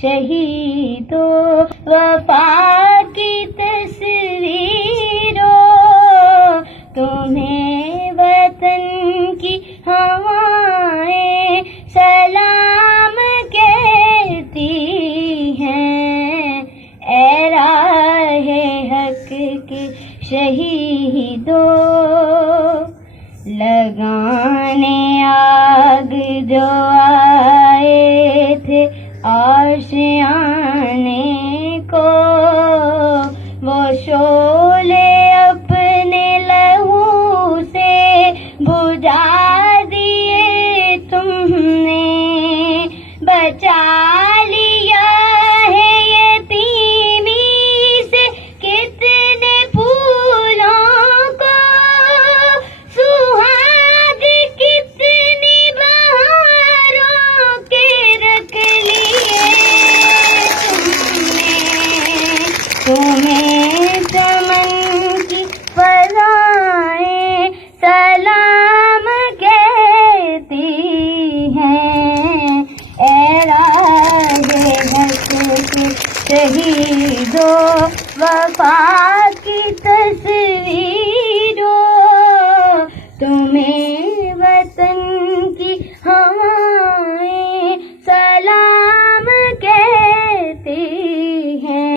شہیدوں وفا کی تصویروں، تمہیں وطن کی ہوائیں سلام کہتی ہیں، اے راہ حق کے شہیدوں، لگانے آگ جو آئے تھے آشیانے کو، وہ شعلے اپنے لہو سے بجھا دیے تم نے، بچا لیا ہے یتیمی سے کتنے پھولوں کو، سہاگ کتنی بہاروں کے رکھ لیے تم نے، تمہیں چمن کی فضائیں سلام کہتی ہیں، اے راہ حق کے شہیدوں وفا کی تصویروں، تمہیں